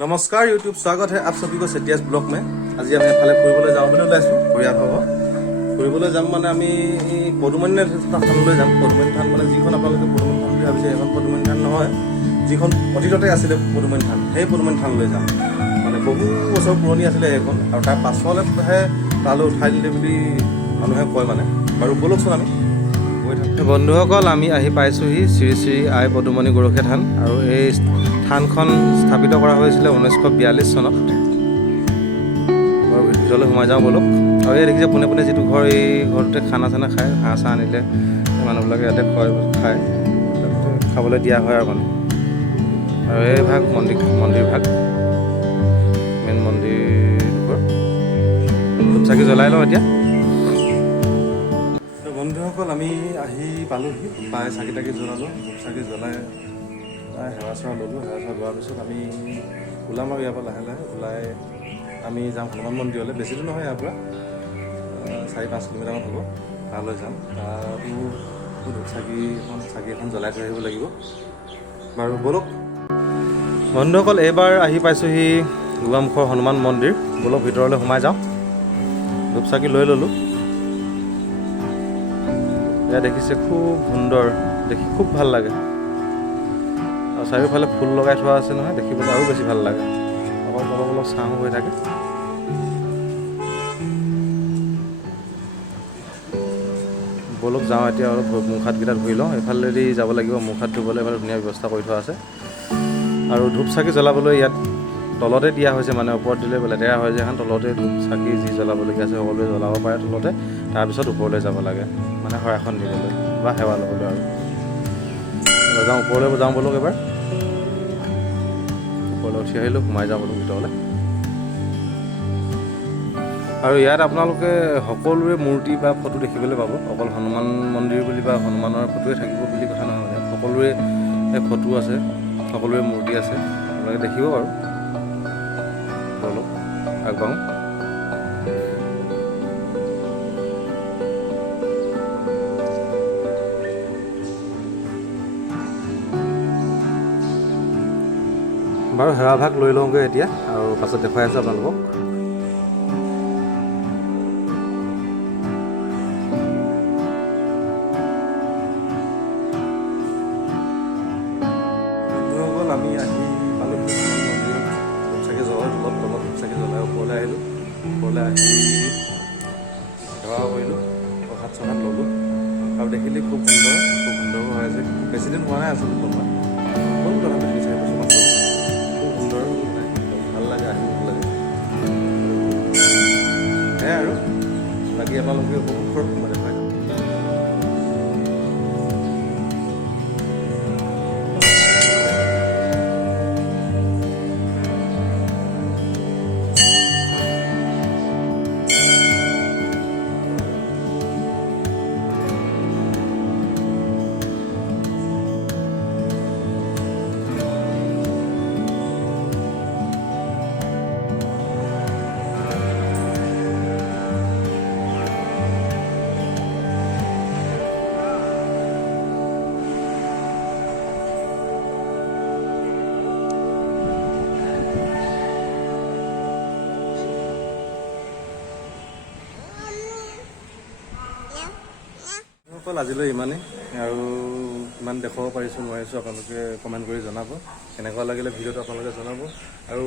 नमस्कार यूट्यूब, स्वागत है आप सभी को सेटियास ब्लॉग में। আজি আমি এফালে ফুৰিবলৈ যাওঁ বুলি ওলাইছোঁ পৰিয়াল হ'ব। ফুৰিবলৈ যাম মানে আমি পদুমণি থানলৈ যাম। পদুমণি থান মানে যিখন আপোনালোকে পদুমণি থান বুলি ভাবিছে, সেইখন পদুমণি থান নহয়, যিখন অতীততে আছিলে পদুমণি থান, সেই পদুমণি থানলৈ যাম। মানে বহু বছৰ পুৰণি আছিলে সেইখন, আৰু তাৰ পাছলৈহে তালৈ উঠাই দিলে বুলি মানুহে কয় মানে। বাৰু ব'লকচোন আমি গৈ থাকোঁ। বন্ধুসকল, আমি আহি পাইছোঁহি শ্ৰী শ্ৰী আই পদুমণি গৰখীয়া থান। আৰু এই থানখন স্থাপিত কৰা হৈছিলে 1942 চনত। বাৰু ভিতৰলৈ সোমাই যাওঁ ব'লক। আৰু এই দেখিছে পোনে পোনে যিটো ঘৰ, এই ঘৰটোতে খানা চানা খায়। হাঁহ চাহ আনিলে মানুহবিলাকে ইয়াতে খায়, খাবলৈ দিয়া হয় আৰু মানে। আৰু এই ভাগ মন্দিৰ ভাগ, মেইন মন্দিৰডোখৰ। ধূপ চাকি জ্বলাই লওঁ এতিয়া। বন্ধুসকল, আমি আহি পালোঁহি, পাই চাকি তাকি জ্বলালোঁ। ধূপ চাকি জ্বলাই সেৱা চেৱা ল'লোঁ। সেৱা চেৱা লোৱাৰ পিছত আমি ওলাম আৰু ইয়াৰ পৰা লাহে লাহে ওলাই আমি যাম হনুমান মন্দিৰলৈ। বেছি দূৰ নহয়, ইয়াৰ পৰা 4-5 কিলোমিটাৰমান হ'ব। তালৈ যাম। তাতো ধূপ চাকি এখন জ্বলাই থৈ আহিব লাগিব। বাৰু ব'লক বন্ধুসকল, এইবাৰ আহি পাইছোঁহি গোগামুখৰ হনুমান মন্দিৰ। ব'লক ভিতৰলৈ সোমাই যাওঁ। ধূপ চাকি লৈ ল'লোঁ। এয়া দেখিছে, খুব সুন্দৰ, দেখি খুব ভাল লাগে। আৰু চাৰিওফালে ফুল লগাই থোৱা আছে নহয়, দেখিবলৈ আৰু বেছি ভাল লাগে। অলপ ছাঁ হৈ থাকে। ব'লক যাওঁ এতিয়া, অলপ মুখ হাতকেইটা ধুই লওঁ। এইফালেদি যাব লাগিব, মুখ হাত ধুবলৈ এইফালে ধুনীয়া ব্যৱস্থা কৰি থোৱা আছে। আৰু ধূপ চাকি জ্বলাবলৈ ইয়াত তলতে দিয়া হৈছে, মানে ওপৰত দিলে লেতেৰা হৈ যায়। এখন তলতে ধূপ চাকি যি জ্বলাবলগীয়া আছে সকলোৱে জ্বলাব পাৰে তলতে। তাৰপিছত ওপৰলৈ যাব লাগে, মানে শৰাইখন দিবলৈ বা সেৱা ল'বলৈ। আৰু যাওঁ, ওপৰলৈ যাওঁ ব'লক। এবাৰ ওপৰলৈ উঠি আহিলোঁ, সোমাই যাওঁ ব'লক ভিতৰলৈ। আৰু ইয়াত আপোনালোকে সকলোৰে মূৰ্তি বা ফটো দেখিবলৈ পাব। অকল হনুমান মন্দিৰ বুলি বা হনুমানৰ ফটোৱে থাকিব বুলি কথা নহয়, মানে সকলোৰে ফটো আছে, সকলোৰে মূৰ্তি আছে, আপোনালোকে দেখিব বাৰু। ব'লক আগবাঢ়োঁ। বাৰু সেৱাভাগ লৈ লওঁগৈ এতিয়া, আৰু পাছত দেখুৱাই আছোঁ আপোনালোকক। আমি আহি পালোঁহি মন্দিৰত। ধূপ চাকি জ্বলাই তলত ধূপ চাকি জ্বলাই ওপৰলৈ আহিলোঁ। ওপৰলৈ আহি সেৱা কৰিলোঁ, প্ৰসাদ চসাদ ল'লোঁ। আৰু দেখিলে খুব সুন্দৰ হৈ আছে। বেছি দিন হোৱা নাই আচলতে বনোৱা, হ'ল তথাপি 3-4 বছৰমান হ'ল। খুব সুন্দৰ, ভাল লাগে, আহি ভাল লাগে। সেয়াই আৰু বাকী আপোনালোকে উপভোগ কৰক, মই দেখাই যাম। আজিলৈ ইমানেই, আৰু ইমান দেখুৱাব পাৰিছোঁ নোৱাৰিছোঁ আপোনালোকে কমেণ্ট কৰি জনাব। কেনেকুৱা লাগিলে ভিডিঅ'টো আপোনালোকে জনাব, আৰু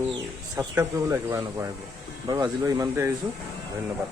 ছাবস্ক্ৰাইব কৰিবলৈ একেবাৰে নকৰিব। বাৰু আজিলৈ ইমানতে আহিছোঁ, ধন্যবাদ।